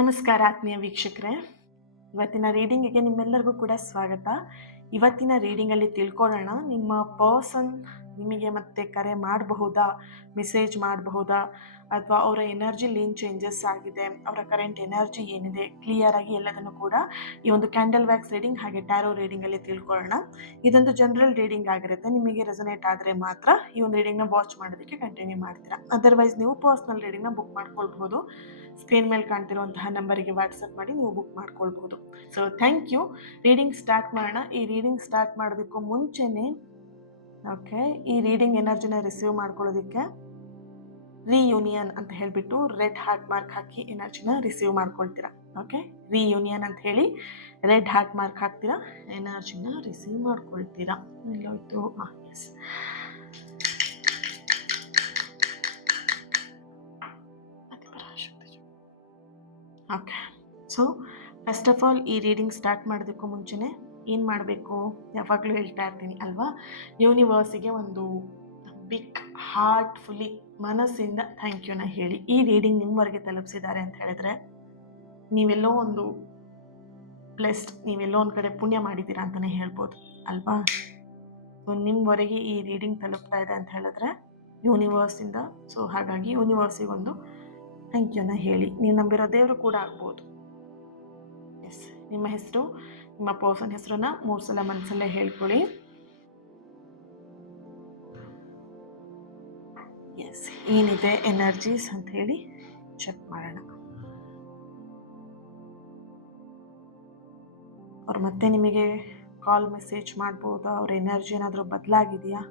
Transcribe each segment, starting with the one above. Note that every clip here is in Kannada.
ನಮಸ್ಕಾರ ಆತ್ಮೀಯ ವೀಕ್ಷಕರೇ, ಇವತ್ತಿನ ರೀಡಿಂಗಿಗೆ ನಿಮ್ಮೆಲ್ಲರಿಗೂ ಕೂಡ ಸ್ವಾಗತ. ಇವತ್ತಿನ ರೀಡಿಂಗಲ್ಲಿ ತಿಳ್ಕೊಳ್ಳೋಣ, ನಿಮ್ಮ ಪರ್ಸನ್ ನಿಮಗೆ ಮತ್ತೆ ಕರೆ ಮಾಡಬಹುದಾ, ಮೆಸೇಜ್ ಮಾಡಬಹುದಾ, ಅಥವಾ ಅವರ ಎನರ್ಜಿಲಿ ಏನು ಚೇಂಜಸ್ ಆಗಿದೆ, ಅವರ ಕರೆಂಟ್ ಎನರ್ಜಿ ಏನಿದೆ, ಕ್ಲಿಯರ್ ಆಗಿ ಎಲ್ಲದನ್ನು ಕೂಡ ಈ ಒಂದು ಕ್ಯಾಂಡಲ್ ವ್ಯಾಕ್ಸ್ ರೀಡಿಂಗ್ ಹಾಗೆ ಟ್ಯಾರೋ ರೀಡಿಂಗಲ್ಲಿ ತಿಳ್ಕೊಳ್ಳೋಣ. ಇದೊಂದು ಜನರಲ್ ರೀಡಿಂಗ್ ಆಗಿರುತ್ತೆ. ನಿಮಗೆ ರೆಸೊನೇಟ್ ಆದರೆ ಮಾತ್ರ ಈ ಒಂದು ರೀಡಿಂಗ್ನ ವಾಚ್ ಮಾಡೋದಕ್ಕೆ ಕಂಟಿನ್ಯೂ ಮಾಡ್ತೀರಾ. ಅದರ್ವೈಸ್ ನೀವು ಪರ್ಸ್ನಲ್ ರೀಡಿಂಗ್ನ ಬುಕ್ ಮಾಡ್ಕೊಳ್ಬಹುದು. ಸ್ಕ್ರೀನ್ ಮೇಲೆ ಕಾಣ್ತಿರುವಂತಹ ನಂಬರಿಗೆ ವಾಟ್ಸಪ್ ಮಾಡಿ ನೀವು ಬುಕ್ ಮಾಡ್ಕೊಳ್ಬಹುದು. So thank you. Reading start ಮಾಡೋಣ. ಈ ರೀಡಿಂಗ್ ಸ್ಟಾರ್ಟ್ ಮಾಡೋದಕ್ಕೂ ಮುಂಚೆನೆ ಈ ರೀಡಿಂಗ್ ಎನರ್ಜಿನ ರಿಸೀವ್ ಮಾಡ್ಕೊಳ್ಳೋದಕ್ಕೆ ರಿಯೂನಿಯನ್ ಅಂತ ಹೇಳಿಬಿಟ್ಟು ರೆಡ್ ಹಾರ್ಟ್ ಮಾರ್ಕ್ ಹಾಕಿ ಎನರ್ಜಿನ ರಿಸೀವ್ ಮಾಡ್ಕೊಳ್ತೀರಾ. ರಿಯೂನಿಯನ್ ಅಂತ ಹೇಳಿ ರೆಡ್ ಹಾರ್ಟ್ ಮಾರ್ಕ್ ಹಾಕ್ತೀರಾ, ಎನರ್ಜಿನ ರಿಸೀವ್ ಮಾಡ್ಕೊಳ್ತೀರಾ. ಎಲ್ಲೋಯ್ತು? Yes. So first of all ಈ ರೀಡಿಂಗ್ ಸ್ಟಾರ್ಟ್ ಮಾಡೋದಕ್ಕೂ ಮುಂಚೆನೆ ಏನು ಮಾಡಬೇಕು, ಯಾವಾಗಲೂ ಹೇಳ್ತಾ ಇರ್ತೀನಿ ಅಲ್ವಾ, ಯೂನಿವರ್ಸಿಗೆ ಒಂದು ಬಿಗ್ ಹಾರ್ಟ್ಫುಲ್ಲಿ ಮನಸ್ಸಿಂದ ಥ್ಯಾಂಕ್ ಯುನ ಹೇಳಿ. ಈ ರೀಡಿಂಗ್ ನಿಮ್ಮವರೆಗೆ ತಲುಪಿಸಿದ್ದಾರೆ ಅಂತ ಹೇಳಿದ್ರೆ ನೀವೆಲ್ಲೋ ಒಂದು ಬ್ಲೆಸ್ಡ್, ನೀವೆಲ್ಲೋ ಒಂದು ಕಡೆ ಪುಣ್ಯ ಮಾಡಿದ್ದೀರಾ ಅಂತಲೇ ಹೇಳ್ಬೋದು ಅಲ್ವಾ. ಸೊ ನಿಮ್ಮವರೆಗೆ ಈ ರೀಡಿಂಗ್ ತಲುಪ್ತಾ ಇದೆ ಅಂತ ಹೇಳಿದ್ರೆ ಯೂನಿವರ್ಸಿಂದ. ಸೊ ಹಾಗಾಗಿ ಯೂನಿವರ್ಸಿಗೆ ಒಂದು ಥ್ಯಾಂಕ್ ಯುನ ಹೇಳಿ. ನೀವು ನಂಬಿರೋ ದೇವರು ಕೂಡ ಆಗ್ಬೋದು. ಎಸ್, ನಿಮ್ಮ ಹೆಸರು, ನಿಮ್ಮ ಪರ್ಸನ್ ಹೆಸರನ್ನ 3 ಸಲ ಮನಸ್ಸಲ್ಲೇ ಹೇಳ್ಕೊಳ್ಳಿ. ಎಸ್, ಏನಿದೆ ಎನರ್ಜೀಸ್ ಅಂತ ಹೇಳಿ ಚೆಕ್ ಮಾಡೋಣ. ಅವ್ರು ಮತ್ತೆ ನಿಮಗೆ ಕಾಲ್ ಮೆಸೇಜ್ ಮಾಡ್ಬೋದಾ? ಅವ್ರ ಎನರ್ಜಿ ಏನಾದರೂ ಬದಲಾಗಿದೆಯಾ?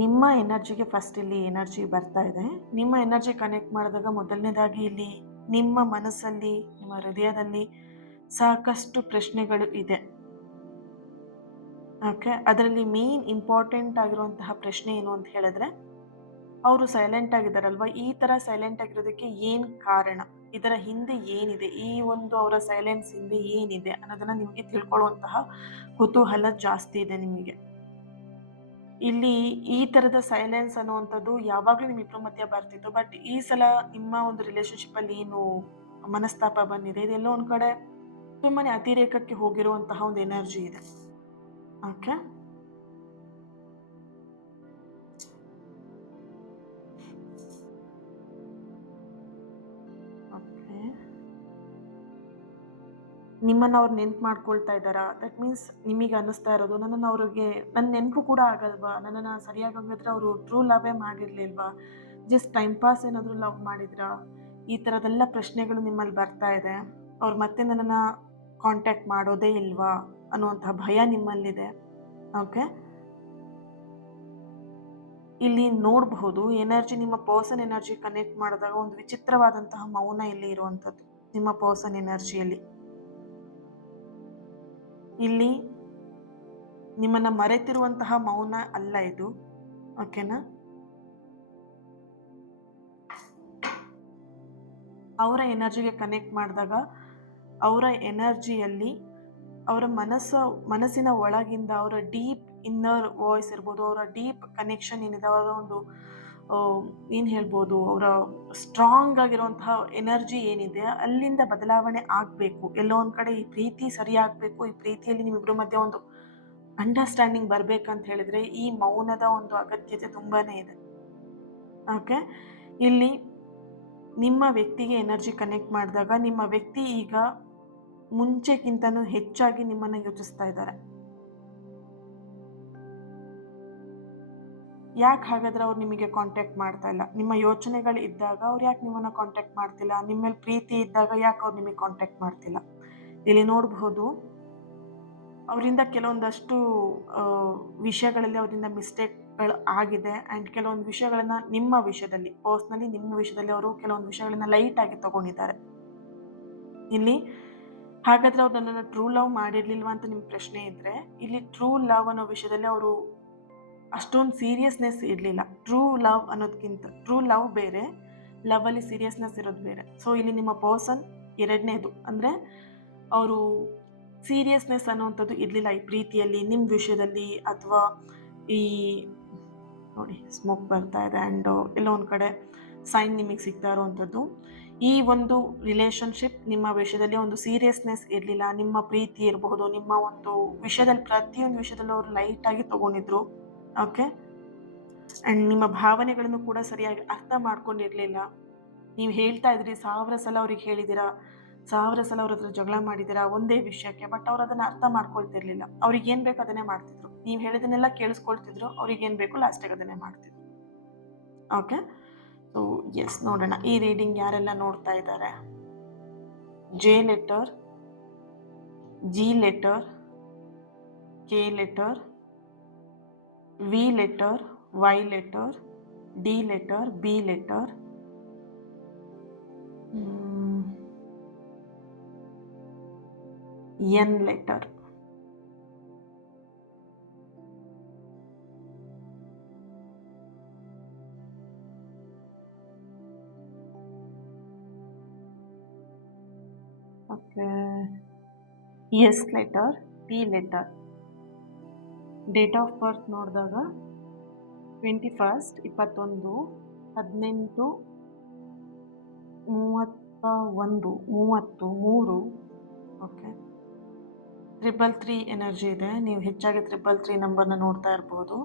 ನಿಮ್ಮ ಎನರ್ಜಿಗೆ ಫಸ್ಟ್ ಇಲ್ಲಿ ಎನರ್ಜಿ ಬರ್ತಾ ಇದೆ. ನಿಮ್ಮ ಎನರ್ಜಿ ಕನೆಕ್ಟ್ ಮಾಡಿದಾಗ ಮೊದಲನೇದಾಗಿ ಇಲ್ಲಿ ನಿಮ್ಮ ಮನಸ್ಸಲ್ಲಿ, ನಿಮ್ಮ ಹೃದಯದಲ್ಲಿ ಸಾಕಷ್ಟು ಪ್ರಶ್ನೆಗಳು ಇದೆ. ಅದರಲ್ಲಿ ಮೇನ್ ಇಂಪಾರ್ಟೆಂಟ್ ಆಗಿರುವಂತಹ ಪ್ರಶ್ನೆ ಏನು ಅಂತ ಹೇಳಿದ್ರೆ, ಅವರು ಸೈಲೆಂಟ್ ಆಗಿದ್ದಾರಲ್ವ, ಈ ಥರ ಸೈಲೆಂಟ್ ಆಗಿರೋದಕ್ಕೆ ಏನು ಕಾರಣ, ಇದರ ಹಿಂದೆ ಏನಿದೆ, ಈ ಒಂದು ಅವರ ಸೈಲೆನ್ಸ್ ಹಿಂದೆ ಏನಿದೆ ಅನ್ನೋದನ್ನ ನಿಮಗೆ ತಿಳ್ಕೊಳ್ಳುವಂತಹ ಕುತೂಹಲ ಜಾಸ್ತಿ ಇದೆ ನಿಮಗೆ. ಇಲ್ಲಿ ಈ ಥರದ ಸೈಲೆನ್ಸ್ ಅನ್ನುವಂಥದ್ದು ಯಾವಾಗಲೂ ನಿಮ್ಮಿಬ್ಬರ ಮಧ್ಯೆ ಬರ್ತಿತ್ತು. ಬಟ್ ಈ ಸಲ ನಿಮ್ಮ ಒಂದು ರಿಲೇಶನ್ಶಿಪ್ಪಲ್ಲಿ ಏನು ಮನಸ್ತಾಪ ಬಂದಿದೆ, ಇದೆಲ್ಲೋ ಒಂದು ಕಡೆ ತುಂಬಾನೇ ಅತಿರೇಕಕ್ಕೆ ಹೋಗಿರುವಂತಹ ಒಂದು ಎನರ್ಜಿ ಇದೆ. ನಿಮ್ಮನ್ನು ಅವ್ರು ನೆನ್ಪು ಮಾಡ್ಕೊಳ್ತಾ ಇದ್ದಾರಾ? ದಟ್ ಮೀನ್ಸ್ ನಿಮಗೆ ಅನ್ನಿಸ್ತಾ ಇರೋದು, ನನ್ನನ್ನು ಅವ್ರಿಗೆ ನನ್ನ ನೆನಪು ಕೂಡ ಆಗಲ್ವಾ, ನನ್ನನ್ನು ಸರಿಯಾಗಿ ಹಂಗಿದ್ರೆ ಅವರು ಟ್ರೂ ಲವೇ ಮಾಡಿರಲಿಲ್ವಾ, ಜಸ್ಟ್ ಟೈಮ್ ಪಾಸ್ ಏನಾದರೂ ಲವ್ ಮಾಡಿದ್ರಾ, ಈ ಥರದೆಲ್ಲ ಪ್ರಶ್ನೆಗಳು ನಿಮ್ಮಲ್ಲಿ ಬರ್ತಾ ಇದೆ. ಅವ್ರು ಮತ್ತೆ ನನ್ನನ್ನು ಕಾಂಟ್ಯಾಕ್ಟ್ ಮಾಡೋದೇ ಇಲ್ವಾ ಅನ್ನುವಂತಹ ಭಯ ನಿಮ್ಮಲ್ಲಿದೆ. ಇಲ್ಲಿ ನೋಡಬಹುದು ಎನರ್ಜಿ, ನಿಮ್ಮ ಪರ್ಸನ್ ಎನರ್ಜಿ ಕನೆಕ್ಟ್ ಮಾಡಿದಾಗ ಒಂದು ವಿಚಿತ್ರವಾದಂತಹ ಮೌನ ಇಲ್ಲಿ ಇರುವಂಥದ್ದು ನಿಮ್ಮ ಪರ್ಸನ್ ಎನರ್ಜಿಯಲ್ಲಿ. ಇಲ್ಲಿ ನಿಮ್ಮನ್ನ ಮರೆತಿರುವಂತಹ ಮೌನ ಅಲ್ಲ ಇದು. ಓಕೆನಾ? ಅವರ ಎನರ್ಜಿಗೆ ಕನೆಕ್ಟ್ ಮಾಡಿದಾಗ ಅವರ ಎನರ್ಜಿಯಲ್ಲಿ ಅವರ ಮನಸ್ಸಿನ ಒಳಗಿಂದ ಅವರ ಡೀಪ್ ಇನ್ನರ್ ವಾಯ್ಸ್ ಇರ್ಬೋದು, ಅವರ ಡೀಪ್ ಕನೆಕ್ಷನ್ ಏನಿದೆ, ಅವರ ಒಂದು ಏನು ಹೇಳ್ಬೋದು, ಅವರ ಸ್ಟ್ರಾಂಗ್ ಆಗಿರುವಂತಹ ಎನರ್ಜಿ ಏನಿದೆ ಅಲ್ಲಿಂದ ಬದಲಾವಣೆ ಆಗಬೇಕು. ಎಲ್ಲೋ ಒಂದು ಕಡೆ ಈ ಪ್ರೀತಿ ಸರಿಯಾಗಬೇಕು, ಈ ಪ್ರೀತಿಯಲ್ಲಿ ನಿಮ್ಮಿಬ್ಬರ ಮಧ್ಯೆ ಒಂದು ಅಂಡರ್ಸ್ಟ್ಯಾಂಡಿಂಗ್ ಬರ್ಬೇಕಂತ ಹೇಳಿದ್ರೆ ಈ ಮೌನದ ಒಂದು ಅಗತ್ಯತೆ ತುಂಬಾನೇ ಇದೆ. ಇಲ್ಲಿ ನಿಮ್ಮ ವ್ಯಕ್ತಿಗೆ ಎನರ್ಜಿ ಕನೆಕ್ಟ್ ಮಾಡಿದಾಗ ನಿಮ್ಮ ವ್ಯಕ್ತಿ ಈಗ ಮುಂಚೆಗಿಂತನೂ ಹೆಚ್ಚಾಗಿ ನಿಮ್ಮನ್ನು ಯೋಚಿಸ್ತಾ ಇದ್ದಾರೆ. ಯಾಕೆ ಹಾಗಾದ್ರೆ ಅವ್ರು ನಿಮಗೆ ಕಾಂಟ್ಯಾಕ್ಟ್ ಮಾಡ್ತಾ ಇಲ್ಲ? ನಿಮ್ಮ ಯೋಚನೆಗಳು ಇದ್ದಾಗ ಅವ್ರು ಯಾಕೆ ನಿಮ್ಮನ್ನು ಕಾಂಟ್ಯಾಕ್ಟ್ ಮಾಡ್ತಿಲ್ಲ? ನಿಮ್ಮ ಮೇಲೆ ಪ್ರೀತಿ ಇದ್ದಾಗ ಯಾಕೆ ಅವ್ರು ನಿಮಗೆ ಕಾಂಟ್ಯಾಕ್ಟ್ ಮಾಡ್ತಿಲ್ಲ? ಇಲ್ಲಿ ನೋಡಬಹುದು, ಅವರಿಂದ ಕೆಲವೊಂದಷ್ಟು ವಿಷಯಗಳಲ್ಲಿ ಅವರಿಂದ ಮಿಸ್ಟೇಕ್ಗಳು ಆಗಿದೆ. ಆ್ಯಂಡ್ ಕೆಲವೊಂದು ವಿಷಯಗಳನ್ನ ನಿಮ್ಮ ವಿಷಯದಲ್ಲಿ, ಪರ್ಸ್ನಲಿ ನಿಮ್ಮ ವಿಷಯದಲ್ಲಿ ಅವರು ಕೆಲವೊಂದು ವಿಷಯಗಳನ್ನ ಲೈಟಾಗಿ ತಗೊಂಡಿದ್ದಾರೆ. ಇಲ್ಲಿ ಹಾಗಾದ್ರೆ ಅವ್ರು ನನ್ನನ್ನು ಟ್ರೂ ಲವ್ ಮಾಡಿರ್ಲಿಲ್ವಾ ಅಂತ ನಿಮ್ಮ ಪ್ರಶ್ನೆ ಇದ್ರೆ, ಇಲ್ಲಿ ಟ್ರೂ ಲವ್ ಅನ್ನೋ ವಿಷಯದಲ್ಲಿ ಅವರು ಅಷ್ಟೊಂದು ಸೀರಿಯಸ್ನೆಸ್ ಇರಲಿಲ್ಲ. ಟ್ರೂ ಲವ್ ಅನ್ನೋದಕ್ಕಿಂತ ಟ್ರೂ ಲವ್ ಬೇರೆ, ಲವ್ವಲ್ಲಿ ಸೀರಿಯಸ್ನೆಸ್ ಇರೋದು ಬೇರೆ. ಸೊ ಇಲ್ಲಿ ನಿಮ್ಮ ಪರ್ಸನ್ ಎರಡನೇದು ಅಂದರೆ ಅವರು ಸೀರಿಯಸ್ನೆಸ್ ಅನ್ನುವಂಥದ್ದು ಇರಲಿಲ್ಲ ಈ ಪ್ರೀತಿಯಲ್ಲಿ, ನಿಮ್ಮ ವಿಷಯದಲ್ಲಿ. ಅಥವಾ ಈ ನೋಡಿ ಸ್ಮೋಕ್ ಬರ್ತಾ ಇದೆ ಆ್ಯಂಡ್ ಎಲ್ಲೋ ಒಂದು ಕಡೆ ಸೈನ್ ನಿಮಗೆ ಸಿಗ್ತಾ ಇರುವಂಥದ್ದು. ಈ ಒಂದು ರಿಲೇಷನ್ಶಿಪ್ ನಿಮ್ಮ ವಿಷಯದಲ್ಲಿ ಒಂದು ಸೀರಿಯಸ್ನೆಸ್ ಇರಲಿಲ್ಲ. ನಿಮ್ಮ ಪ್ರೀತಿ ಇರಬಹುದು, ನಿಮ್ಮ ಒಂದು ವಿಷಯದಲ್ಲಿ ಪ್ರತಿಯೊಂದು ವಿಷಯದಲ್ಲೂ ಅವರು ಲೈಟಾಗಿ ತೊಗೊಂಡಿದ್ರು. ಓಕೆ. ಆ್ಯಂಡ್ ನಿಮ್ಮ ಭಾವನೆಗಳನ್ನು ಕೂಡ ಸರಿಯಾಗಿ ಅರ್ಥ ಮಾಡ್ಕೊಂಡಿರಲಿಲ್ಲ. ನೀವು ಹೇಳ್ತಾ ಇದ್ರಿ, 1000 ಸಲ ಅವ್ರಿಗೆ ಹೇಳಿದ್ದೀರಾ, 1000 ಸಲ ಅವ್ರ ಹತ್ರ ಜಗಳ ಮಾಡಿದ್ದೀರಾ ಒಂದೇ ವಿಷಯಕ್ಕೆ. ಬಟ್ ಅವ್ರು ಅದನ್ನು ಅರ್ಥ ಮಾಡ್ಕೊಳ್ತಿರ್ಲಿಲ್ಲ. ಅವ್ರಿಗೆ ಏನು ಬೇಕು ಅದನ್ನೇ ಮಾಡ್ತಿದ್ರು. ನೀವು ಹೇಳಿದನ್ನೆಲ್ಲ ಕೇಳಿಸ್ಕೊಳ್ತಿದ್ರು, ಅವ್ರಿಗೆ ಏನು ಬೇಕು ಲಾಸ್ಟಿಗೆ ಅದನ್ನೇ ಮಾಡ್ತಿದ್ರು. ಓಕೆ. ಸೊ ಎಸ್, ನೋಡೋಣ ಈ ರೀಡಿಂಗ್ ಯಾರೆಲ್ಲ ನೋಡ್ತಾ ಇದ್ದಾರೆ. J letter, G letter, K letter, V letter, Y letter, D letter, B letter, N letter. Okay. S letter, T letter. Date of birth ನೋಡಿದಾಗ 21 21 18 31 30 3. ಓಕೆ. 333 ಎನರ್ಜಿ ಇದೆ. ನೀವು ಹೆಚ್ಚಾಗಿ 333 ನಂಬರ್ನ ನೋಡ್ತಾ ಇರ್ಬೋದು.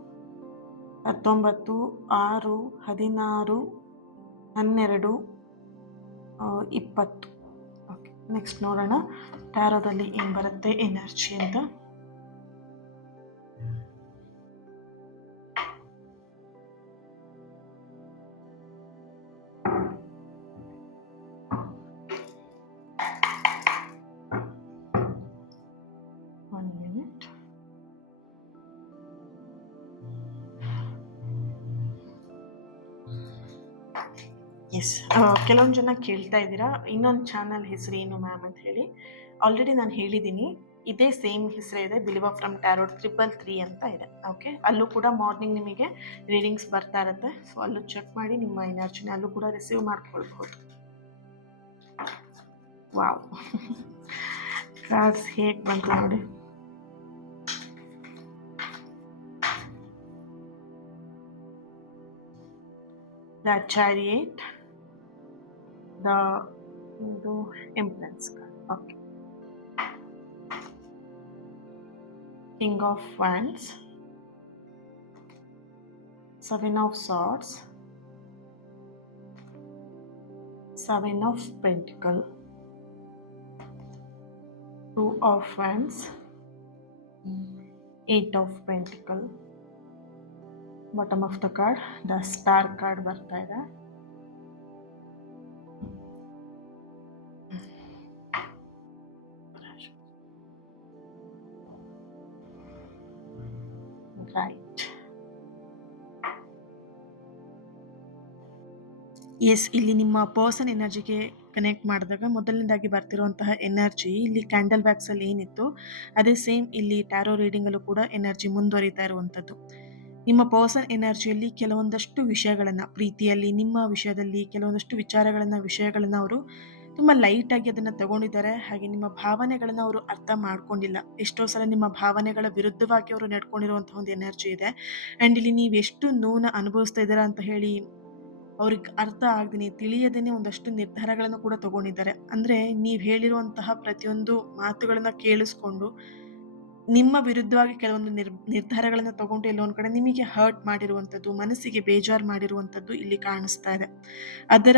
19 6 16 12 20. ಓಕೆ. ನೆಕ್ಸ್ಟ್ ನೋಡೋಣ ಟ್ಯಾರೋದಲ್ಲಿ ಏನು ಬರುತ್ತೆ ಎನರ್ಜಿ ಅಂತ. ಎಸ್, ಕೆಲವೊಂದು ಜನ ಕೇಳ್ತಾ ಇದ್ದೀರಾ ಇನ್ನೊಂದು ಚಾನಲ್ ಹೆಸರು ಏನು ಮ್ಯಾಮ್ ಅಂತ ಹೇಳಿ. ಆಲ್ರೆಡಿ ನಾನು ಹೇಳಿದ್ದೀನಿ, ಇದೇ ಸೇಮ್ ಹೆಸರೇ ಇದೆ, ಬಿಲಿವಾ ಫ್ರಮ್ ಟ್ಯಾರೋಟ್ 333 ಅಂತ ಇದೆ. ಓಕೆ. ಅಲ್ಲೂ ಕೂಡ ಮಾರ್ನಿಂಗ್ ನಿಮಗೆ ರೀಡಿಂಗ್ಸ್ ಬರ್ತಾ ಇರುತ್ತೆ. ಸೊ ಅಲ್ಲೂ ಚೆಕ್ ಮಾಡಿ ನಿಮ್ಮ ಎನರ್ಜಿನ ಅಲ್ಲೂ ಕೂಡ ರಿಸೀವ್ ಮಾಡ್ಕೊಳ್ಬಹುದು. ವಾವ್, ಕಾರ್ಡ್ಸ್ ಹೇಗೆ ಬಂತು ನೋಡಿ. The chariot, the Empress card. Okay. King of Wands, 7 of Swords, 7 of Pentacles, 2 of Wands, 8 of Pentacles. Bottom of the card, the Star card ಬರ್ತಾ ಇದೆ. ರೈಟ್. ಎಸ್, ಇಲ್ಲಿ ನಿಮ್ಮ ಪರ್ಸನ್ ಎನರ್ಜಿಗೆ ಕನೆಕ್ಟ್ ಮಾಡಿದಾಗ ಮೊದಲನೇದಾಗಿ ಬರ್ತಿರುವಂತಹ ಎನರ್ಜಿ ಇಲ್ಲಿ ಕ್ಯಾಂಡಲ್ ಬ್ಯಾಗ್ಸಲ್ಲಿ ಏನಿತ್ತು ಅದೇ ಸೇಮ್ ಇಲ್ಲಿ ಟ್ಯಾರೋ ರೀಡಿಂಗಲ್ಲೂ ಕೂಡ ಎನರ್ಜಿ ಮುಂದುವರಿತಾ ಇರುವಂಥದ್ದು. ನಿಮ್ಮ ಪರ್ಸನ್ ಎನರ್ಜಿಯಲ್ಲಿ ಕೆಲವೊಂದಷ್ಟು ವಿಷಯಗಳನ್ನು, ಪ್ರೀತಿಯಲ್ಲಿ ನಿಮ್ಮ ವಿಷಯದಲ್ಲಿ ಕೆಲವೊಂದಷ್ಟು ವಿಷಯಗಳನ್ನು ಅವರು ತುಂಬ ಲೈಟಾಗಿ ಅದನ್ನು ತಗೊಂಡಿದ್ದಾರೆ. ಹಾಗೆ ನಿಮ್ಮ ಭಾವನೆಗಳನ್ನು ಅವರು ಅರ್ಥ ಮಾಡ್ಕೊಂಡಿಲ್ಲ. ಎಷ್ಟೋ ಸಲ ನಿಮ್ಮ ಭಾವನೆಗಳ ವಿರುದ್ಧವಾಗಿ ಅವರು ನಡ್ಕೊಂಡಿರುವಂತಹ ಒಂದು ಎನರ್ಜಿ ಇದೆ. ಆ್ಯಂಡ್ ಇಲ್ಲಿ ನೀವು ಎಷ್ಟು ನೋವನ್ನು ಅನುಭವಿಸ್ತಾ ಇದ್ದೀರಾ ಅಂತ ಹೇಳಿ ಅವ್ರಿಗೆ ಅರ್ಥ ಆಗದೇನೆ, ತಿಳಿಯದೇನೆ ಒಂದಷ್ಟು ನಿರ್ಧಾರಗಳನ್ನು ಕೂಡ ತಗೊಂಡಿದ್ದಾರೆ. ಅಂದರೆ ನೀವು ಹೇಳಿರುವಂತಹ ಪ್ರತಿಯೊಂದು ಮಾತುಗಳನ್ನು ಕೇಳಿಸ್ಕೊಂಡು ನಿಮ್ಮ ವಿರುದ್ಧವಾಗಿ ಕೆಲವೊಂದು ನಿರ್ಧಾರಗಳನ್ನು ತಗೊಂಡು ಎಲ್ಲೋ ಒಂದು ಕಡೆ ನಿಮಗೆ ಹರ್ಟ್ ಮಾಡಿರುವಂಥದ್ದು, ಮನಸ್ಸಿಗೆ ಬೇಜಾರು ಮಾಡಿರುವಂಥದ್ದು ಇಲ್ಲಿ ಕಾಣಿಸ್ತಾ ಇದೆ. ಅದರ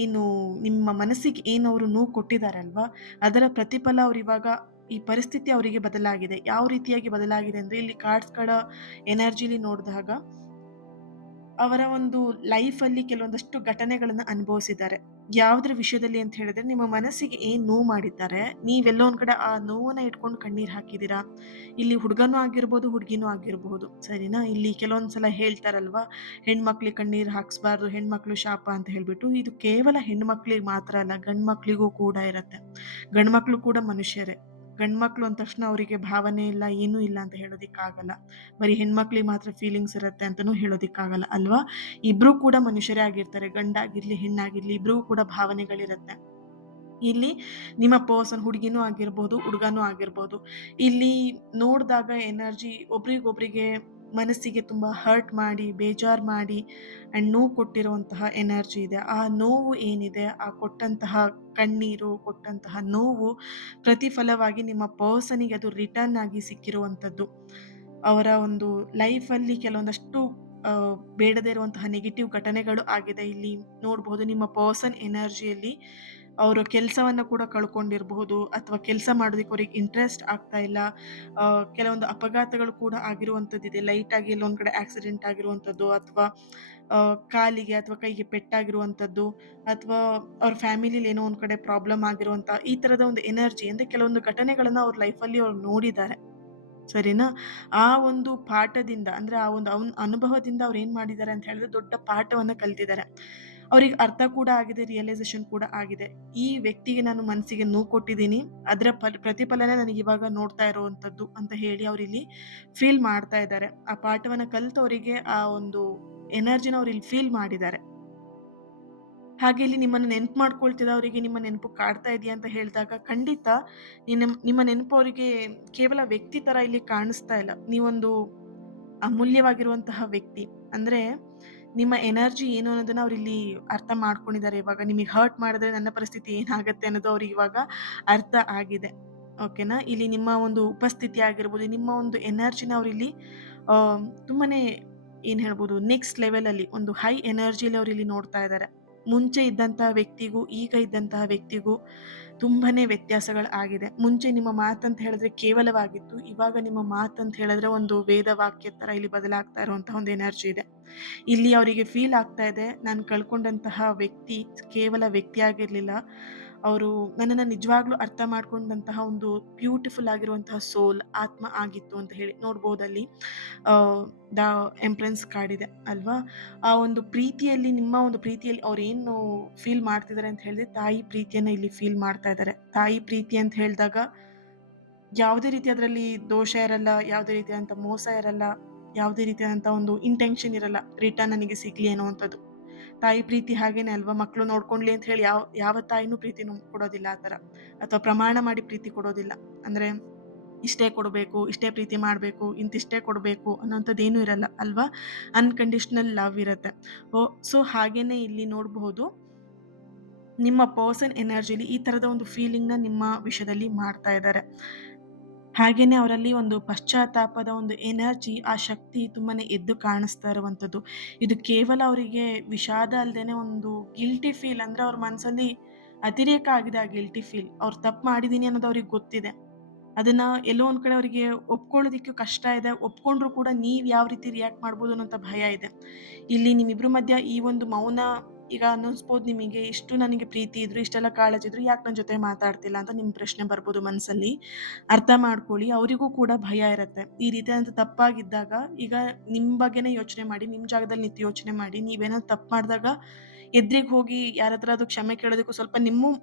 ಏನು ನಿಮ್ಮ ಮನಸ್ಸಿಗೆ ಏನು ಅವರು ನೋವು ಕೊಟ್ಟಿದ್ದಾರಲ್ವಾ, ಅದರ ಪ್ರತಿಫಲ ಅವ್ರು ಇವಾಗ ಈ ಪರಿಸ್ಥಿತಿ ಅವರಿಗೆ ಬದಲಾಗಿದೆ. ಯಾವ ರೀತಿಯಾಗಿ ಬದಲಾಗಿದೆ ಅಂದರೆ ಇಲ್ಲಿ ಕಾರ್ಡ್ಸ್ಗಳ ಎನರ್ಜಿಲಿ ನೋಡಿದಾಗ ಅವರ ಒಂದು ಲೈಫಲ್ಲಿ ಕೆಲವೊಂದಷ್ಟು ಘಟನೆಗಳನ್ನು ಅನುಭವಿಸಿದ್ದಾರೆ. ಯಾವುದ್ರ ವಿಷಯದಲ್ಲಿ ಅಂತ ಹೇಳಿದ್ರೆ, ನಿಮ್ಮ ಮನಸ್ಸಿಗೆ ಏನು ನೋವು ಮಾಡಿದ್ದಾರೆ, ನೀವೆಲ್ಲೋ ಒಂದು ಕಡೆ ಆ ನೋವನ್ನು ಇಟ್ಕೊಂಡು ಕಣ್ಣೀರು ಹಾಕಿದ್ದೀರಾ. ಇಲ್ಲಿ ಹುಡುಗನೂ ಆಗಿರ್ಬೋದು, ಹುಡುಗಿನೂ ಆಗಿರಬಹುದು, ಸರಿನಾ. ಇಲ್ಲಿ ಕೆಲವೊಂದು ಸಲ ಹೇಳ್ತಾರಲ್ವಾ, ಹೆಣ್ಮಕ್ಳಿಗೆ ಕಣ್ಣೀರು ಹಾಕಿಸ್ಬಾರ್ದು, ಹೆಣ್ಮಕ್ಳು ಶಾಪ ಅಂತ ಹೇಳ್ಬಿಟ್ಟು. ಇದು ಕೇವಲ ಹೆಣ್ಮಕ್ಳಿಗೆ ಮಾತ್ರ ಅಲ್ಲ, ಗಂಡು ಮಕ್ಳಿಗೂ ಕೂಡ ಇರುತ್ತೆ. ಗಂಡು ಮಕ್ಕಳು ಕೂಡ ಮನುಷ್ಯರೇ. ಗಂಡು ಮಕ್ಕಳು ಅಂದ ತಕ್ಷಣ ಅವರಿಗೆ ಭಾವನೆ ಇಲ್ಲ, ಏನೂ ಇಲ್ಲ ಅಂತ ಹೇಳೋದಕ್ಕಾಗಲ್ಲ. ಬರೀ ಹೆಣ್ಮಕ್ಳಿಗೆ ಮಾತ್ರ ಫೀಲಿಂಗ್ಸ್ ಇರುತ್ತೆ ಅಂತಲೂ ಹೇಳೋದಕ್ಕಾಗಲ್ಲ ಅಲ್ವಾ. ಇಬ್ಬರೂ ಕೂಡ ಮನುಷ್ಯರೇ ಆಗಿರ್ತಾರೆ, ಗಂಡಾಗಿರಲಿ ಹೆಣ್ಣಾಗಿರಲಿ ಇಬ್ಬರಿಗೂ ಕೂಡ ಭಾವನೆಗಳಿರುತ್ತೆ. ಇಲ್ಲಿ ನಿಮ್ಮ ಪರ್ಸನ್ ಹುಡುಗಿನೂ ಆಗಿರ್ಬೋದು, ಹುಡುಗನೂ ಆಗಿರ್ಬೋದು. ಇಲ್ಲಿ ನೋಡಿದಾಗ ಎನರ್ಜಿ ಒಬ್ರಿಗೊಬ್ರಿಗೆ ಮನಸ್ಸಿಗೆ ತುಂಬ ಹರ್ಟ್ ಮಾಡಿ, ಬೇಜಾರು ಮಾಡಿ ಆ್ಯಂಡ್ ನೋವು ಕೊಟ್ಟಿರುವಂತಹ ಎನರ್ಜಿ ಇದೆ. ಆ ನೋವು ಏನಿದೆ, ಆ ಕೊಟ್ಟಂತಹ ಕಣ್ಣೀರು, ಕೊಟ್ಟಂತಹ ನೋವು ಪ್ರತಿಫಲವಾಗಿ ನಿಮ್ಮ ಪರ್ಸನಿಗೆ ಅದು ರಿಟರ್ನ್ ಆಗಿ ಸಿಕ್ಕಿರುವಂಥದ್ದು. ಅವರ ಒಂದು ಲೈಫಲ್ಲಿ ಕೆಲವೊಂದಷ್ಟು ಬೇಡದೇ ಇರುವಂತಹ ನೆಗೆಟಿವ್ ಘಟನೆಗಳು ಆಗಿದೆ. ಇಲ್ಲಿ ನೋಡಬಹುದು ನಿಮ್ಮ ಪರ್ಸನ್ ಎನರ್ಜಿಯಲ್ಲಿ ಅವರು ಕೆಲಸವನ್ನ ಕೂಡ ಕಳ್ಕೊಂಡಿರಬಹುದು ಅಥವಾ ಕೆಲಸ ಮಾಡೋದಕ್ಕೆ ಅವ್ರಿಗೆ ಇಂಟ್ರೆಸ್ಟ್ ಆಗ್ತಾ ಇಲ್ಲ. ಕೆಲವೊಂದು ಅಪಘಾತಗಳು ಕೂಡ ಆಗಿರುವಂಥದ್ದಿದೆ. ಲೈಟಾಗಿ ಎಲ್ಲೊಂದು ಕಡೆ ಆಕ್ಸಿಡೆಂಟ್ ಆಗಿರುವಂಥದ್ದು ಅಥವಾ ಕಾಲಿಗೆ ಅಥವಾ ಕೈಗೆ ಪೆಟ್ಟಾಗಿರುವಂಥದ್ದು ಅಥವಾ ಅವ್ರ ಫ್ಯಾಮಿಲಿಲಿ ಏನೋ ಒಂದು ಕಡೆ ಪ್ರಾಬ್ಲಮ್ ಆಗಿರುವಂಥ ಈ ಥರದ ಒಂದು ಎನರ್ಜಿ ಅಂದರೆ ಕೆಲವೊಂದು ಘಟನೆಗಳನ್ನ ಅವ್ರ ಲೈಫಲ್ಲಿ ಅವ್ರು ನೋಡಿದ್ದಾರೆ. ಸರಿನಾ? ಆ ಒಂದು ಪಾಠದಿಂದ ಅಂದ್ರೆ ಆ ಒಂದು ಅನುಭವದಿಂದ ಅವ್ರೇನ್ ಮಾಡಿದ್ದಾರೆ ಅಂತ ಹೇಳಿದ್ರೆ ದೊಡ್ಡ ಪಾಠವನ್ನ ಕಲ್ತಿದ್ದಾರೆ. ಅವ್ರಿಗೆ ಅರ್ಥ ಕೂಡ ಆಗಿದೆ, ರಿಯಲೈಸೇಷನ್ ಕೂಡ ಆಗಿದೆ. ಈ ವ್ಯಕ್ತಿಗೆ ನಾನು ಮನಸ್ಸಿಗೆ ನೋವು ಕೊಟ್ಟಿದ್ದೀನಿ. ಅದರ ಪ್ರತಿಫಲನೇ ನನಗಿವಾಗ ನೋಡ್ತಾ ಇರುವಂಥದ್ದು ಅಂತ ಹೇಳಿ ಅವ್ರಿಲ್ಲಿ ಫೀಲ್ ಮಾಡ್ತಾ ಇದ್ದಾರೆ. ಆ ಪಾಠವನ್ನ ಕಲ್ತು ಅವರಿಗೆ ಆ ಒಂದು ಎನರ್ಜಿನ ಅವ್ರಿಲ್ಲಿ ಫೀಲ್ ಮಾಡಿದ್ದಾರೆ. ಹಾಗೆ ಇಲ್ಲಿ ನಿಮ್ಮನ್ನ ನೆನಪು ಮಾಡ್ಕೊಳ್ತಿದ್ದ ಅವರಿಗೆ ನಿಮ್ಮ ನೆನಪು ಕಾಡ್ತಾ ಇದೆಯಾ ಅಂತ ಹೇಳಿದಾಗ ಖಂಡಿತ ನಿಮ್ಮ ನೆನಪು ಅವರಿಗೆ ಕೇವಲ ವ್ಯಕ್ತಿ ತರ ಇಲ್ಲಿ ಕಾಣಿಸ್ತಾ ಇಲ್ಲ. ನೀವೊಂದು ಅಮೂಲ್ಯವಾಗಿರುವಂತಹ ವ್ಯಕ್ತಿ. ಅಂದ್ರೆ ನಿಮ್ಮ ಎನರ್ಜಿ ಏನು ಅನ್ನೋದನ್ನ ಅವ್ರಿಲ್ಲಿ ಅರ್ಥ ಮಾಡ್ಕೊಂಡಿದ್ದಾರೆ ಇವಾಗ. ನಿಮಗೆ ಹರ್ಟ್ ಮಾಡಿದ್ರೆ ನನ್ನ ಪರಿಸ್ಥಿತಿ ಏನಾಗತ್ತೆ ಅನ್ನೋದು ಅವ್ರಿಗೆ ಇವಾಗ ಅರ್ಥ ಆಗಿದೆ. ಓಕೆನಾ? ಇಲ್ಲಿ ನಿಮ್ಮ ಒಂದು ಉಪಸ್ಥಿತಿ ಆಗಿರ್ಬೋದು, ನಿಮ್ಮ ಒಂದು ಎನರ್ಜಿನ ಅವ್ರಿಲ್ಲಿ ಆ ತುಂಬಾನೇ ಏನ್ ಹೇಳ್ಬೋದು ನೆಕ್ಸ್ಟ್ ಲೆವೆಲ್ ಅಲ್ಲಿ ಒಂದು ಹೈ ಎನರ್ಜಿಲಿ ಅವ್ರಿಲ್ಲಿ ನೋಡ್ತಾ ಇದ್ದಾರೆ. ಮುಂಚೆ ಇದ್ದಂತಹ ವ್ಯಕ್ತಿಗೂ ಈಗ ಇದ್ದಂತಹ ವ್ಯಕ್ತಿಗೂ ತುಂಬಾನೇ ವ್ಯತ್ಯಾಸಗಳು ಆಗಿದೆ. ಮುಂಚೆ ನಿಮ್ಮ ಮಾತಂತ ಹೇಳಿದ್ರೆ ಕೇವಲವಾಗಿತ್ತು. ಇವಾಗ ನಿಮ್ಮ ಮಾತಂತ ಹೇಳಿದ್ರೆ ಒಂದು ವೇದ ವಾಕ್ಯ ತರ ಇಲ್ಲಿ ಬದಲಾಗ್ತಾ ಇರುವಂತಹ ಒಂದು ಎನರ್ಜಿ ಇದೆ. ಇಲ್ಲಿ ಅವರಿಗೆ ಫೀಲ್ ಆಗ್ತಾ ಇದೆ, ನಾನು ಕಳ್ಕೊಂಡಂತಹ ವ್ಯಕ್ತಿ ಕೇವಲ ವ್ಯಕ್ತಿ ಆಗಿರ್ಲಿಲ್ಲ. ಅವರು ನನ್ನನ್ನ ನಿಜವಾಗ್ಲೂ ಅರ್ಥ ಮಾಡ್ಕೊಂಡಂತಹ ಒಂದು ಬ್ಯೂಟಿಫುಲ್ ಆಗಿರುವಂತಹ ಸೋಲ್, ಆತ್ಮ ಆಗಿತ್ತು ಅಂತ ಹೇಳಿ ನೋಡ್ಬೋದಲ್ಲಿ. ದ ಎಂಪ್ರೆನ್ಸ್ ಕಾರ್ಡ್ ಇದೆ ಅಲ್ವಾ? ಆ ಒಂದು ಪ್ರೀತಿಯಲ್ಲಿ ನಿಮ್ಮ ಒಂದು ಪ್ರೀತಿಯಲ್ಲಿ ಅವ್ರೇನು ಫೀಲ್ ಮಾಡ್ತಿದ್ದಾರೆ ಅಂತ ಹೇಳಿದ್ರೆ ತಾಯಿ ಪ್ರೀತಿಯನ್ನ ಇಲ್ಲಿ ಫೀಲ್ ಮಾಡ್ತಾ ಇದ್ದಾರೆ. ತಾಯಿ ಪ್ರೀತಿ ಅಂತ ಹೇಳಿದಾಗ ಯಾವುದೇ ರೀತಿ ಅದರಲ್ಲಿ ದೋಷ ಇರಲ್ಲ, ಯಾವುದೇ ರೀತಿಯಾದಂಥ ಮೋಸ ಇರಲ್ಲ, ಯಾವುದೇ ರೀತಿಯಾದಂಥ ಒಂದು ಇಂಟೆನ್ಷನ್ ಇರಲ್ಲ ರಿಟರ್ನ್ ನನಗೆ ಸಿಗ್ಲಿ ಅನ್ನುವಂಥದ್ದು. ತಾಯಿ ಪ್ರೀತಿ ಹಾಗೇನೆ ಅಲ್ವಾ? ಮಕ್ಕಳು ನೋಡ್ಕೊಂಡ್ಲಿ ಅಂತ ಹೇಳಿ ಯಾವ ಯಾವ ತಾಯಿನೂ ಪ್ರೀತಿನೂ ಕೊಡೋದಿಲ್ಲ ಆ ಥರ. ಅಥವಾ ಪ್ರಮಾಣ ಮಾಡಿ ಪ್ರೀತಿ ಕೊಡೋದಿಲ್ಲ. ಅಂದ್ರೆ ಇಷ್ಟೇ ಕೊಡಬೇಕು, ಇಷ್ಟೇ ಪ್ರೀತಿ ಮಾಡಬೇಕು, ಇಂತಿಷ್ಟೇ ಕೊಡಬೇಕು ಅನ್ನೋಂಥದ್ದೇನೂ ಇರಲ್ಲ ಅಲ್ವಾ? ಅನ್‌ಕಂಡೀಷನಲ್ ಲವ್ ಇರುತ್ತೆ. ಸೊ ಹಾಗೇನೆ ಇಲ್ಲಿ ನೋಡಬಹುದು ನಿಮ್ಮ ಪರ್ಸನ್ ಎನರ್ಜಿಲಿ ಈ ತರದ ಒಂದು ಫೀಲಿಂಗ್‌ನ ನಿಮ್ಮ ವಿಷಯದಲ್ಲಿ ಮಾಡ್ತಾ ಇದ್ದಾರೆ. ಹಾಗೇನೆ ಅವರಲ್ಲಿ ಒಂದು ಪಶ್ಚಾತ್ತಾಪದ ಒಂದು ಎನರ್ಜಿ, ಆ ಶಕ್ತಿ ತುಂಬಾನೇ ಎದ್ದು ಕಾಣಿಸ್ತಾ ಇರುವಂಥದ್ದು. ಇದು ಕೇವಲ ಅವರಿಗೆ ವಿಷಾದ ಅಲ್ದೇನೆ ಒಂದು ಗಿಲ್ಟಿ ಫೀಲ್ ಅಂದ್ರೆ ಅವ್ರ ಮನಸ್ಸಲ್ಲಿ ಅತಿರೇಕ ಆಗಿದೆ ಆ ಗಿಲ್ಟಿ ಫೀಲ್. ಅವ್ರು ತಪ್ಪು ಮಾಡಿದೀನಿ ಅನ್ನೋದು ಅವ್ರಿಗೆ ಗೊತ್ತಿದೆ. ಅದನ್ನ ಎಲ್ಲೋ ಒಂದ್ ಕಡೆ ಅವರಿಗೆ ಒಪ್ಕೊಳ್ಳೋದಿಕ್ಕೆ ಕಷ್ಟ ಇದೆ. ಒಪ್ಕೊಂಡ್ರು ಕೂಡ ನೀವ್ ಯಾವ ರೀತಿ ರಿಯಾಕ್ಟ್ ಮಾಡ್ಬೋದು ಅನ್ನೋಂಥ ಭಯ ಇದೆ. ಇಲ್ಲಿ ನಿಮ್ಮಿಬ್ರ ಮಧ್ಯ ಈ ಒಂದು ಮೌನ ಈಗ ಅನ್ನಿಸ್ಬೋದು ನಿಮಗೆ, ಇಷ್ಟು ನನಗೆ ಪ್ರೀತಿ ಇದ್ರು, ಇಷ್ಟೆಲ್ಲ ಕಾಳಜಿ ಇದ್ರು, ಯಾಕೆ ನನ್ನ ಜೊತೆ ಮಾತಾಡ್ತಿಲ್ಲ ಅಂತ ನಿಮ್ ಪ್ರಶ್ನೆ ಬರ್ಬೋದು ಮನಸ್ಸಲ್ಲಿ. ಅರ್ಥ ಮಾಡ್ಕೊಳ್ಳಿ, ಅವರಿಗೂ ಕೂಡ ಭಯ ಇರತ್ತೆ. ಈ ರೀತಿಯಾದಂಥ ತಪ್ಪಾಗಿದ್ದಾಗ ಈಗ ನಿಮ್ ಬಗ್ಗೆನೇ ಯೋಚನೆ ಮಾಡಿ, ನಿಮ್ ಜಾಗದಲ್ಲಿ ನಿಂತು ಯೋಚನೆ ಮಾಡಿ. ನೀವೇನಾದ್ರು ತಪ್ಪು ಮಾಡಿದಾಗ ಎದ್ರಿಗೆ ಹೋಗಿ ಯಾರತ್ರಾದ್ರು ಕ್ಷಮೆ ಕೇಳೋದಕ್ಕೂ ಸ್ವಲ್ಪ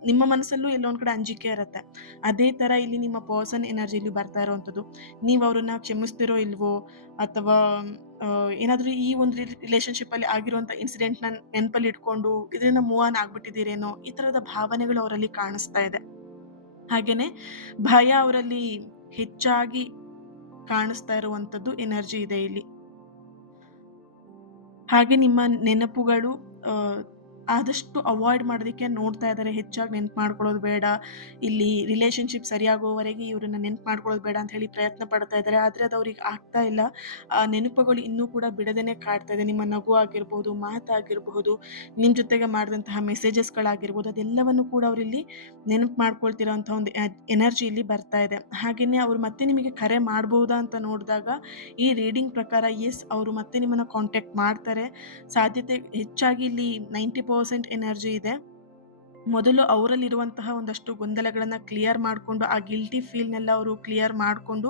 ನಿಮ್ಮ ಮನಸ್ಸಲ್ಲೂ ಎಲ್ಲೋ ಒಂದ್ ಕಡೆ ಅಂಜಿಕೆ ಇರತ್ತೆ. ಅದೇ ತರ ಇಲ್ಲಿ ನಿಮ್ಮ ಪರ್ಸನ್ ಎನರ್ಜಿಲಿ ಬರ್ತಾ ಇರುವಂಥದ್ದು. ನೀವು ಅವ್ರನ್ನ ಕ್ಷಮಿಸ್ತಿರೋ ಇಲ್ವೋ ಅಥವಾ ಏನಾದ್ರೂ ಈ ಒಂದು ರಿಲೇಶನ್‌ಶಿಪ್ ಅಲ್ಲಿ ಆಗಿರುವಂಥ ಇನ್ಸಿಡೆಂಟ್‌ನ ನೆನಪಲ್ಲಿ ಇಟ್ಕೊಂಡು ಇದರಿಂದ ಮೂವ್ ಆನ್ ಆಗ್ಬಿಟ್ಟಿದ್ದೀರೇನೋ, ಈ ತರದ ಭಾವನೆಗಳು ಅವರಲ್ಲಿ ಕಾಣಿಸ್ತಾ ಇದೆ. ಹಾಗೇನೆ ಭಯ ಅವರಲ್ಲಿ ಹೆಚ್ಚಾಗಿ ಕಾಣಿಸ್ತಾ ಇರುವಂಥದ್ದು ಎನರ್ಜಿ ಇದೆ ಇಲ್ಲಿ. ಹಾಗೆ ನಿಮ್ಮ ನೆನಪುಗಳು ಆದಷ್ಟು ಅವಾಯ್ಡ್ ಮಾಡೋದಕ್ಕೆ ನೋಡ್ತಾ ಇದ್ದಾರೆ. ಹೆಚ್ಚಾಗಿ ನೆನಪು ಮಾಡ್ಕೊಳ್ಳೋದು ಬೇಡ. ಇಲ್ಲಿ ರಿಲೇಶನ್‌ಶಿಪ್ ಸರಿಯಾಗುವವರೆಗೆ ಇವ್ರನ್ನ ನೆನಪು ಮಾಡ್ಕೊಳ್ಳೋದು ಬೇಡ ಅಂತ ಹೇಳಿ ಪ್ರಯತ್ನ ಪಡ್ತಾ ಇದ್ದಾರೆ. ಆದ್ರೆ ಅದು ಅವ್ರಿಗೆ ಆಗ್ತಾ ಇಲ್ಲ. ಆ ನೆನಪುಗಳು ಇನ್ನೂ ಕೂಡ ಬಿಡದೇನೆ ಕಾಡ್ತಾ ಇದೆ. ನಿಮ್ಮ ನಗು ಆಗಿರ್ಬಹುದು, ಮಾತಾಗಿರಬಹುದು, ನಿಮ್ ಜೊತೆಗೆ ಮಾಡಿದಂತಹ ಮೆಸೇಜಸ್‌ಗಳಾಗಿರ್ಬೋದು, ಅದೆಲ್ಲವನ್ನು ಕೂಡ ಅವರಿಲ್ಲಿ ನೆನಪು ಮಾಡ್ಕೊಳ್ತಿರೋಂಥ ಒಂದು ಎನರ್ಜಿ ಇಲ್ಲಿ ಬರ್ತಾ ಇದೆ. ಹಾಗೇನೆ ಅವ್ರು ಮತ್ತೆ ನಿಮಗೆ ಕರೆ ಮಾಡ್ಬಹುದಾ ಅಂತ ನೋಡಿದಾಗ ಈ ರೀಡಿಂಗ್ ಪ್ರಕಾರ ಯೆಸ್, ಅವರು ಮತ್ತೆ ನಿಮ್ಮನ್ನ ಕಾಂಟ್ಯಾಕ್ಟ್ ಮಾಡ್ತಾರೆ. ಸಾಧ್ಯತೆ ಹೆಚ್ಚಾಗಿ ಇಲ್ಲಿ 90% ಎನರ್ಜಿ ಇದೆ. ಮೊದಲು ಅವರಲ್ಲಿರುವಂತಹ ಒಂದಷ್ಟು ಗೊಂದಲಗಳನ್ನ ಕ್ಲಿಯರ್ ಮಾಡ್ಕೊಂಡು, ಆ ಗಿಲ್ಟಿ ಫೀಲ್‌ನೆಲ್ಲ ಅವರು ಕ್ಲಿಯರ್ ಮಾಡ್ಕೊಂಡು,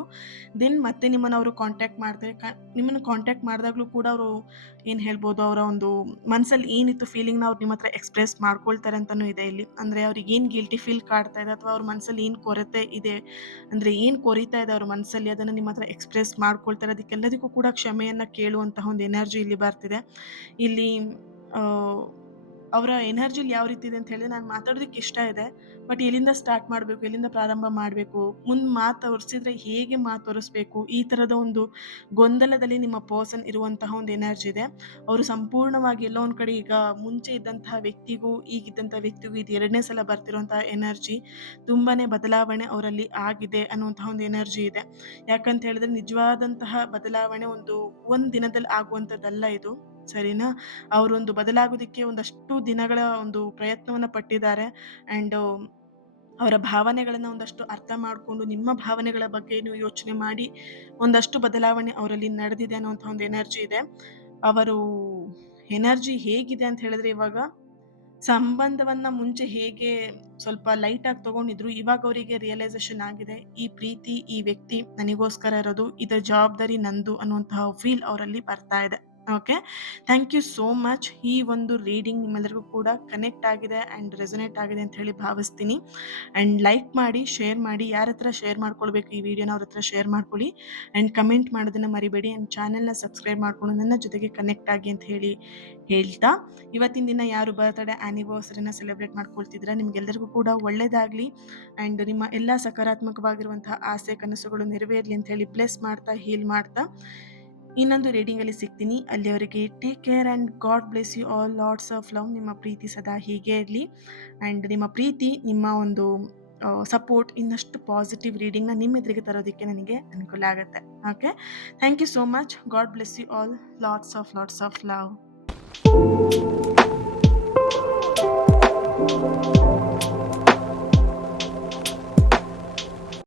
ದೆನ್ ಮತ್ತೆ ನಿಮ್ಮನ್ನ ಅವರು ಕಾಂಟ್ಯಾಕ್ಟ್ ಮಾಡ್ತಾರೆ. ನಿಮ್ಮನ್ನ ಕಾಂಟ್ಯಾಕ್ಟ್ ಮಾಡಿದಾಗ್ಲೂ ಕೂಡ ಅವರು ಏನ್ ಹೇಳ್ಬೋದು, ಅವರ ಒಂದು ಮನಸ್ಸಲ್ಲಿ ಏನಿತ್ತು ಫೀಲಿಂಗ್‌ನ ಅವ್ರು ನಿಮ್ಮ ಹತ್ರ ಎಕ್ಸ್‌ಪ್ರೆಸ್ ಮಾಡ್ಕೊಳ್ತಾರೆ ಅಂತಾನೂ ಇದೆ ಇಲ್ಲಿ. ಅಂದ್ರೆ ಅವ್ರಿಗೆ ಏನ್ ಗಿಲ್ಟಿ ಫೀಲ್ ಕಾಡ್ತಾ ಇದೆ ಅಥವಾ ಅವ್ರ ಮನಸ್ಸಲ್ಲಿ ಏನ್ ಕೊರತೆ ಇದೆ, ಅಂದ್ರೆ ಏನ್ ಕೊರೀತಾ ಇದೆ ಅವ್ರ ಮನಸ್ಸಲ್ಲಿ ಅದನ್ನ ನಿಮ್ಮ ಹತ್ರ ಎಕ್ಸ್‌ಪ್ರೆಸ್ ಮಾಡ್ಕೊಳ್ತಾರೆ. ಅದಕ್ಕೆಲ್ಲದಕ್ಕೂ ಕೂಡ ಕ್ಷಮೆಯನ್ನ ಕೇಳುವಂತಹ ಒಂದು ಎನರ್ಜಿ ಇಲ್ಲಿ ಬರ್ತಿದೆ. ಇಲ್ಲಿ ಅವರ ಎನರ್ಜಿಲಿ ಯಾವ ರೀತಿ ಇದೆ ಅಂತ ಹೇಳಿದ್ರೆ ನಾನು ಮಾತಾಡೋದಕ್ಕೆ ಇಷ್ಟ ಇದೆ. ಬಟ್ ಎಲ್ಲಿಂದ ಸ್ಟಾರ್ಟ್ ಮಾಡಬೇಕು, ಎಲ್ಲಿಂದ ಪ್ರಾರಂಭ ಮಾಡಬೇಕು, ಮುಂದೆ ಮಾತು ತೋರಿಸಿದ್ರೆ ಹೇಗೆ ಮಾತು ತೋರಿಸ್ಬೇಕು, ಈ ಥರದ ಒಂದು ಗೊಂದಲದಲ್ಲಿ ನಿಮ್ಮ ಪರ್ಸನ್ ಇರುವಂತಹ ಒಂದು ಎನರ್ಜಿ ಇದೆ. ಅವರು ಸಂಪೂರ್ಣವಾಗಿ ಎಲ್ಲೋ ಒಂದು ಕಡೆ ಈಗ ಮುಂಚೆ ಇದ್ದಂತಹ ವ್ಯಕ್ತಿಗೂ ಈಗಿದ್ದಂತಹ ವ್ಯಕ್ತಿಗೂ ಇದು 2ನೇ ಸಲ ಬರ್ತಿರುವಂತಹ ಎನರ್ಜಿ. ತುಂಬಾನೇ ಬದಲಾವಣೆ ಅವರಲ್ಲಿ ಆಗಿದೆ ಅನ್ನುವಂತಹ ಒಂದು ಎನರ್ಜಿ ಇದೆ. ಯಾಕಂತ ಹೇಳಿದ್ರೆ ನಿಜವಾದಂತಹ ಬದಲಾವಣೆ ಒಂದು ದಿನದಲ್ಲಿ ಆಗುವಂಥದ್ದಲ್ಲ ಇದು. ಸರಿನಾ? ಅವರೊಂದು ಬದಲಾಗೋದಕ್ಕೆ ಒಂದಷ್ಟು ದಿನಗಳ ಒಂದು ಪ್ರಯತ್ನವನ್ನ ಪಟ್ಟಿದ್ದಾರೆ. ಆ್ಯಂಡ್ ಅವರ ಭಾವನೆಗಳನ್ನ ಒಂದಷ್ಟು ಅರ್ಥ ಮಾಡಿಕೊಂಡು ನಿಮ್ಮ ಭಾವನೆಗಳ ಬಗ್ಗೆನೂ ಯೋಚನೆ ಮಾಡಿ ಒಂದಷ್ಟು ಬದಲಾವಣೆ ಅವರಲ್ಲಿ ನಡೆದಿದೆ ಅನ್ನುವಂಥ ಒಂದು ಎನರ್ಜಿ ಇದೆ. ಅವರು ಎನರ್ಜಿ ಹೇಗಿದೆ ಅಂತ ಹೇಳಿದ್ರೆ ಇವಾಗ ಸಂಬಂಧವನ್ನ ಮುಂಚೆ ಹೇಗೆ ಸ್ವಲ್ಪ ಲೈಟ್ ಆಗಿ ತಗೊಂಡಿದ್ರು, ಇವಾಗ ಅವರಿಗೆ ರಿಯಲೈಸೇಷನ್ ಆಗಿದೆ. ಈ ಪ್ರೀತಿ, ಈ ವ್ಯಕ್ತಿ ನನಗೋಸ್ಕರ ಇರೋದು, ಇದರ ಜವಾಬ್ದಾರಿ ನಂದು ಅನ್ನುವಂತಹ ಫೀಲ್ ಅವರಲ್ಲಿ ಬರ್ತಾ ಇದೆ. Okay, thank you so much. ಈ ಒಂದು ರೀಡಿಂಗ್ ನಿಮ್ಮೆಲ್ಲರಿಗೂ ಕೂಡ ಕನೆಕ್ಟ್ ಆಗಿದೆ ಆ್ಯಂಡ್ ರೆಸೊನೇಟ್ ಆಗಿದೆ ಅಂತ ಹೇಳಿ ಭಾವಿಸ್ತೀನಿ. ಆ್ಯಂಡ್ ಲೈಕ್ ಮಾಡಿ, ಶೇರ್ ಮಾಡಿ. ಯಾರ ಹತ್ರ ಶೇರ್ ಮಾಡ್ಕೊಳ್ಬೇಕು ಈ ವಿಡಿಯೋನ ಅವ್ರ ಹತ್ರ ಶೇರ್ ಮಾಡ್ಕೊಳ್ಳಿ. ಆ್ಯಂಡ್ ಕಮೆಂಟ್ ಮಾಡೋದನ್ನ ಮರಿಬೇಡಿ. ಆ್ಯಂಡ್ ಚಾನೆಲ್ನ ಸಬ್ಸ್ಕ್ರೈಬ್ ಮಾಡ್ಕೊಂಡು ನನ್ನ ಜೊತೆಗೆ ಕನೆಕ್ಟ್ ಆಗಿ ಅಂತ ಹೇಳಿ ಹೇಳ್ತಾ, ಇವತ್ತಿನ ದಿನ ಯಾರು ಬರ್ತ್ಡೇ ಆ್ಯನಿವರ್ಸರಿನ ಸೆಲೆಬ್ರೇಟ್ ಮಾಡ್ಕೊಳ್ತಿದ್ರೆ ನಿಮ್ಗೆಲ್ಲರಿಗೂ ಕೂಡ ಒಳ್ಳೇದಾಗಲಿ. ಆ್ಯಂಡ್ ನಿಮ್ಮ ಎಲ್ಲ ಸಕಾರಾತ್ಮಕವಾಗಿರುವಂತಹ ಆಸೆ ಕನಸುಗಳು ನೆರವೇರಲಿ ಅಂತ ಹೇಳಿ ಬ್ಲೆಸ್ ಮಾಡ್ತಾ, ಹೀಲ್ ಮಾಡ್ತಾ ಇನ್ನೊಂದು ರೀಡಿಂಗಲ್ಲಿ ಸಿಗ್ತೀನಿ. ಅಲ್ಲಿಯವರೆಗೆ take care and God bless you all. Lots of love. ನಿಮ್ಮ ಪ್ರೀತಿ ಸದಾ ಹೀಗೆ ಇರಲಿ. ಆ್ಯಂಡ್ ನಿಮ್ಮ ಪ್ರೀತಿ, ನಿಮ್ಮ ಒಂದು ಸಪೋರ್ಟ್ ಇನ್ನಷ್ಟು ಪಾಸಿಟಿವ್ ರೀಡಿಂಗ್ನ ನಿಮ್ಮ ಎದುರಿಗೆ ತರೋದಕ್ಕೆ ನನಗೆ ಅನುಕೂಲ ಆಗುತ್ತೆ. Okay, thank you so much. God bless you all. Lots of love.